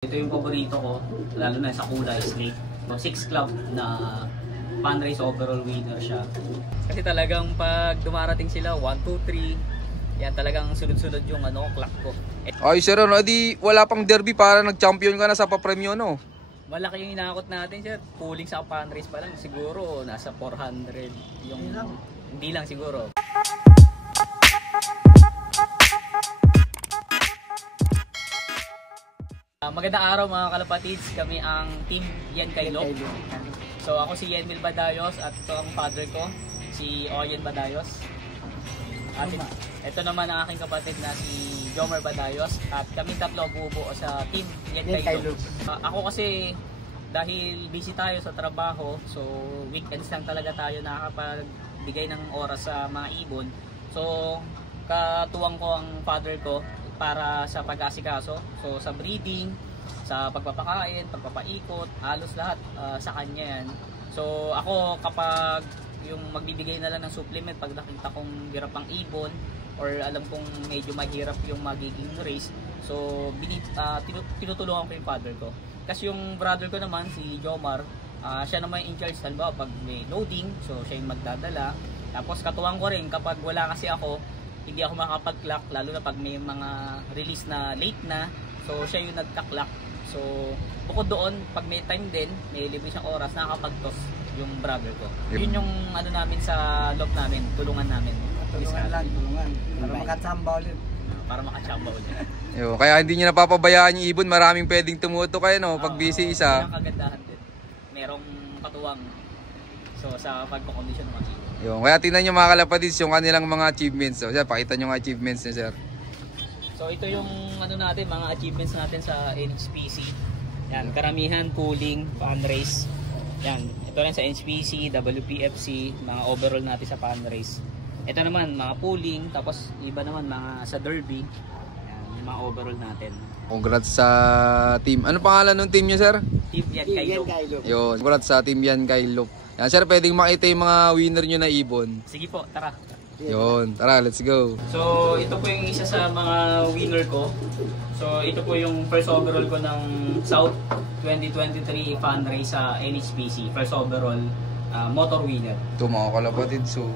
Ito yung paborito ko, lalo na sa kulay, Slate. 6 club na fundraise overall winner siya. Kasi talagang pag dumarating sila, 1, 2, 3, yan talagang sunod-sunod yung clock ko. Ay sir, di wala pang derby para nag-champion ka na sa papremyo, no? Malaki yung inakot natin, sir. Pulling sa fundraise pa lang, siguro nasa 400 yung... Hindi lang siguro. Magandang araw mga kalapatids, kami ang Team Yen Kailok. So ako si Yenmil Badayos at ito ang father ko, si Oyen Badayos. At ito naman ang aking kapatid na si Jomar Badayos at kami tatlo bubuo sa Team Yen Kailok. Ako kasi dahil busy tayo sa trabaho, so weekends lang talaga tayo nakakapagbigay ng oras sa mga ibon. So katuwang ko ang father ko para sa pag-asikaso, so sa breeding, sa pagpapakain, pagpapaikot, halos lahat sa kanya yan. So ako kapag yung magbibigay na lang ng supplement pag nakita kong hirap ang ibon or alam kong medyo mahirap yung magiging race, so tinutulungan ko yung father ko. Kasi yung brother ko naman, si Jomar, siya naman in charge halimbawa pag may loading, so siya yung magdadala. Tapos katuwang ko rin kapag wala kasi ako, hindi ako makapag-clock, lalo na pag may mga release na late na, so siya yung nagka-clock. So bukod doon, pag may time din, may libre siyang oras, nakakapag-toss yung brother ko. Yun yung namin sa loob namin, tulungan namin. Tulungan. Para makatsamba ulit. Para makatsamba ulit. Yo, kaya hindi niya napapabayaan yung ibon, maraming pwedeng tumuto kayo, no? Pag busy isa. Ang kagandahan din. Merong katuwang sa pagkakondisyon ng mga ibon. Yung, kaya tingnan nyo mga kalapatids yung kanilang mga achievements. So, sir, pakita nyo mga achievements niya, sir. So ito yung natin, mga achievements natin sa NHPC. Yan, karamihan pooling, fundraise. Yan, ito rin sa NHPC, WPFC, mga overall natin sa fundraise. Ito naman mga pooling, tapos iba naman mga sa derby. Yan, yung mga overall natin. Congrats sa team. Ano pangalan ng team nyo, sir? Team Yen Kailok. Yun, congrats sa team Yen Kailok. Yan, sir, pwedeng makita yung mga winner nyo na ibon. Sige po, tara. Yun, tara, let's go. So, ito po yung isa sa mga winner ko. So, ito po yung first overall ko ng South 2023 fundraise sa NHPC. First overall motor winner. Ito mga kalapatids, so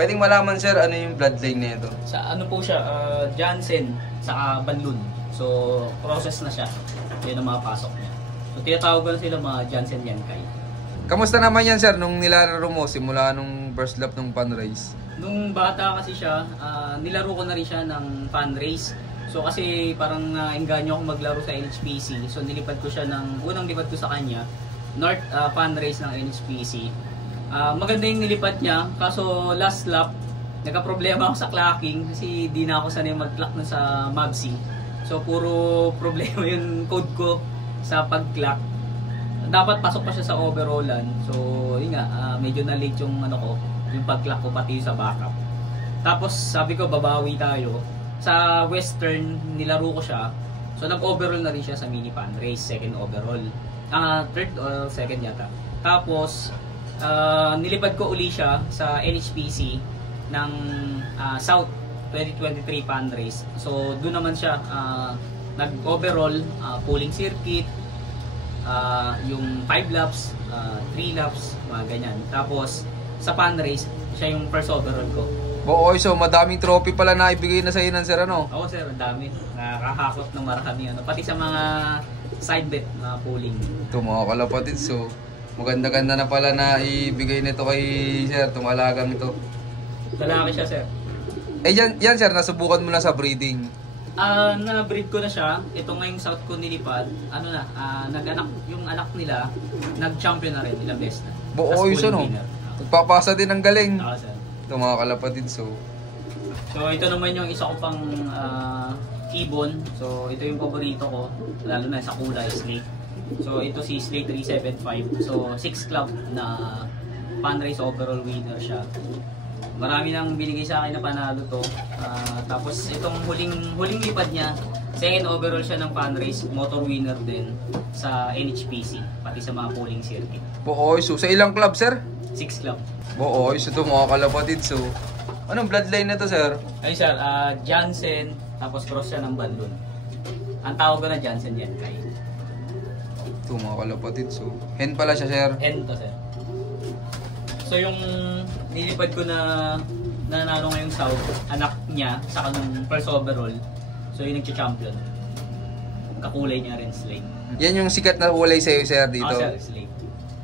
pwedeng malaman, sir, ano yung bloodline na ito? Sa ano po siya, Jansen, saka Banlun. So, process na siya. Yun ang mga pasok niya. So, tinatawag ko na sila mga Jansen Yankay. Kamusta naman yan, sir, nung nilalaro mo simula nung first lap ng fundraise? Nung bata kasi siya, nilaro ko na rin siya ng fundraise. So kasi parang engganyo ako maglaro sa NHPC. So nilipad ko siya unang lipad ko sa kanya, North fundraise ng NHPC. Maganda yung nilipad niya, kaso last lap, nagka-problema ako sa clocking kasi di na ako sanay mag-clock na sa MABC. So puro problema yung code ko sa pag-clock. Dapat pasok pa siya sa overallan. So, yun nga, medyo na-late yung yung pag-clock ko pati sa backup. Tapos, sabi ko, babawi tayo. Sa Western, nilaro ko siya. So, nag-overall na rin siya sa mini fan race, second overall. Third or second yata. Tapos, nilipad ko uli siya sa NHPC ng South 2023 fan race. So, doon naman siya nag-overall, pulling circuit, yung 5 laps, 3 laps, mga ganyan. Tapos sa fan race, siya yung first overall ko. Oo, so madaming trophy pala na ibigay na sa iyo ng sir, ano? Oo sir, ang dami. Nakakahakot ng marami. Pati sa mga side bet, mga pooling. Ito mga kalapatids, so maganda-ganda na pala na ibigay nito kay sir, itong alagang ito. Lalaki siya sir. Eh yan sir, nasubukan mo na sa breeding. Na-breed ko na siya. Ito ngayong South ko nilipad. Nag-anak, yung anak nila, nag-champion na rin, ilang beses na. Oo, yun siya, no? Nagpapasa din ang galing. Sir. Ito mga kalapatids, so ito naman yung isa ko pang ibon. So ito yung paborito ko, lalo na sa kulay, Slate. So ito si Slate 375. So 6 club na fundraise overall winner siya. Marami nang binigay sa akin na panalo to. Tapos itong huling lipad niya, second overall siya ng fundraise, motor winner din sa NHPC, pati sa mga pooling circuit. Oo, so sa ilang club, sir? 6 club. Oo, so ito mga kalapatids, so anong bloodline na to, sir? Ay sir, Jansen, tapos cross siya ng Banlun. Ang tawag ko na Johnson yan kay. Ito mga kalapatid. So, hen pala siya, sir. Hen to, sir. So yung nilipad ko na nanalo ngayong South, anak niya sa kanong first overall. So yung nagcha-champion. Kakulay niya rin slate. Yan yung sikat na kulay sa'yo, sir, dito. Sir, slate.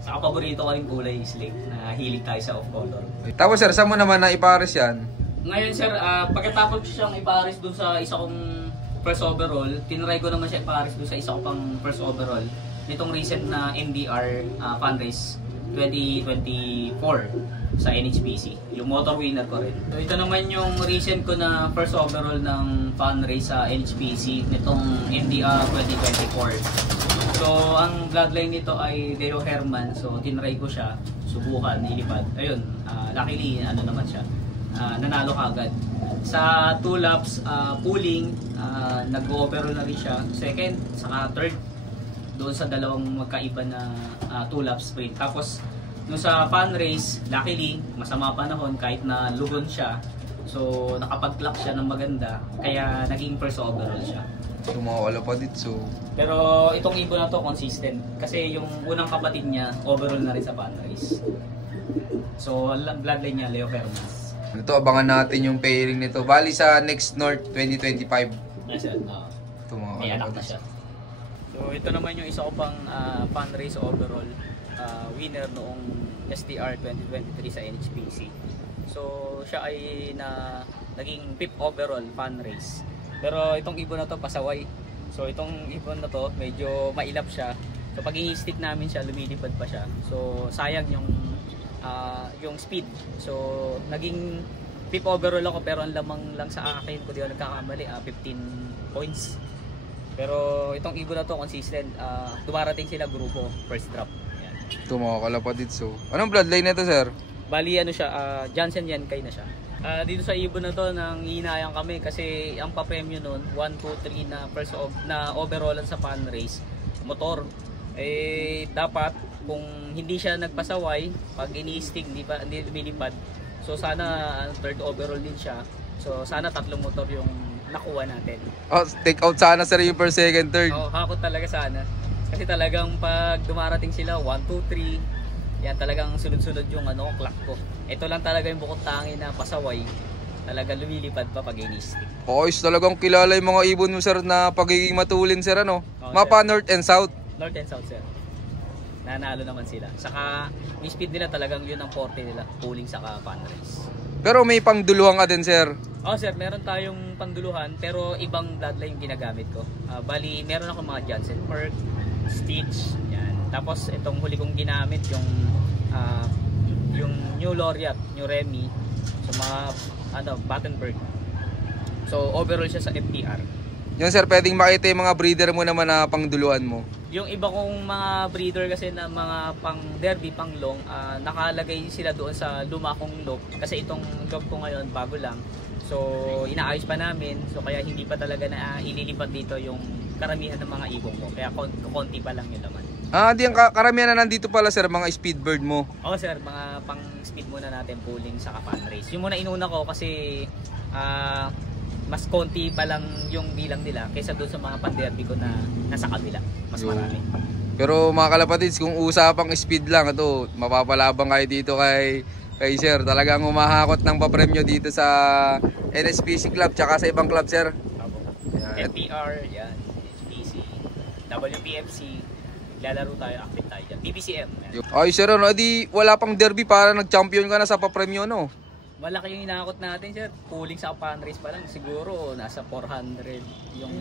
Saka paborito ko rin kulay slate na hilig tayo sa off-color. Tapos, sir, saan mo naman na ipares yan? Ngayon, sir, pagkatapos siyang ipares dun sa isa kong first overall, tinry ko naman siya ipares dun sa isa ko pang first overall. Nitong recent na MDR fundraise 2024 sa NHPC. Yung motor winner ko rin. So ito naman yung recent ko na first overall ng fundraise sa NHPC nitong MDR 2024. So ang bloodline nito ay Deo Herman. So tinry ko siya, subukan, ilipad. Ayun, luckily ano naman siya. Nanalo kagad. Sa 2 laps pulling, nag-overall na rin siya. Second, saka third doon sa dalawang magkaiba na 2 laps sprint. Tapos nung sa fun race, luckily masama panahon kahit na lugon siya. So nakapag-clock siya ng maganda kaya naging first overall siya. Sumawala pa dito. So, pero itong ibon na to consistent kasi yung unang kapatid niya overall na rin sa fun race. So bloodline niya Leo Hermas. ito, abangan natin yung pairing nito. Bali sa next North 2025. Yes, sir. Ito mga May anak na kalapatid. siya. So ito naman yung isa ko pang fun race overall winner noong STR 2023 sa NHPC. So siya ay naging 5th overall fun race. Pero itong ibon na to pasaway. So itong ibon na to medyo mailap siya. So pag i-stick namin siya lumilipad pa siya. So sayang yung speed. So naging 5th overall ako pero ang lamang lang sa akin kung di ako nagkakamali 15 points. Pero itong ibon na to consistent. Dumarating sila grupo first drop. Yan. Ito mga kalapatid. So, anong bloodline nito, sir? Bali ano siya, Johnson yan kay na siya. Dito sa ibon na to nang hinayang kami kasi ang pa-premyo noon 1, 2, 3 na na overallan sa fun race motor. Eh dapat kung hindi siya nagpasaway pag ini-stick hindi lumilipad. So sana third overall din siya. So sana 3 motor yung nakuha natin. Oh, take out sana sir yung per second, third. Oh, hakot talaga sana. Kasi talagang pag dumarating sila 1, 2, 3 yan talagang sunod-sunod yung clock ko. Ito lang talaga yung bukod tangi na pasaway. Talaga lumilipad pa pag ini-stick. Is talagang kilala yung mga ibon mo sir na pagiging matulin sir ano? Oh, Mapa sir. North and South. North and South sir. Nanalo naman sila. Saka yung speed nila talagang yun ang forte nila. Pulling saka fun race. Pero may pangduluhan ka din sir. Oh sir, meron tayong panduluhan pero ibang bloodline yung ginagamit ko. Bali, meron ako mga Johnson Perk, Stitch, yan. Tapos itong huli kong ginamit yung New Laureate, New Remy, so mga Battenberg. So overall siya sa FTR. Yun sir, pwedeng makita yung mga breeder mo naman na pangduluhan mo. Yung iba kong mga breeder kasi na mga pang derby, pang long, nakalagay sila doon sa luma kong loop kasi itong job ko ngayon bago lang. So inaayos pa namin, so kaya hindi pa talaga na ililipat dito yung karamihan ng mga ibong ko. Kaya konti pa lang yun naman. Di ang karamihan na nandito pala sir, mga speedbird mo. Oo sir, mga pang speed muna natin, pulling sa fun race. Yung muna inuna ko kasi mas konti pa lang yung bilang nila kaysa doon sa mga pan-derby ko na nasa kabila. Mas marami. Pero mga kalapatids, kung usapang speed lang, ito, mapapalabang kayo dito kay sir. Talagang umahakot ng papremyo dito sa NSPC Club tsaka sa ibang club sir. FPR, yan, NSPC, WPFC, lalaro tayo, active tayo dyan. PPCM. Yan. Ay sir, di wala pang derby para nag-champion ka na sa papremyo no? Malaki yung inakot natin sir. Pulling sa fun race pa lang siguro nasa 400 yung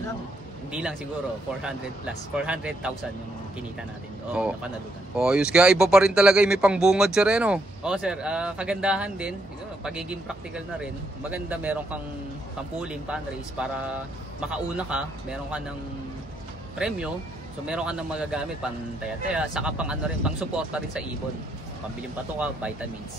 hindi lang siguro 400 plus 400,000 yung kinita natin. Napanalunan. Yus kaya iba pa rin talaga may pangbungad sir no? Sir, kagandahan din, pagiging practical na rin. Maganda meron kang pang-pulling fun race para makauna ka, meron ka ng premyo. So meron ka ng magagamit pang taya-taya, saka pang pang suporta rin sa ibon. Pambiling patuka, vitamins.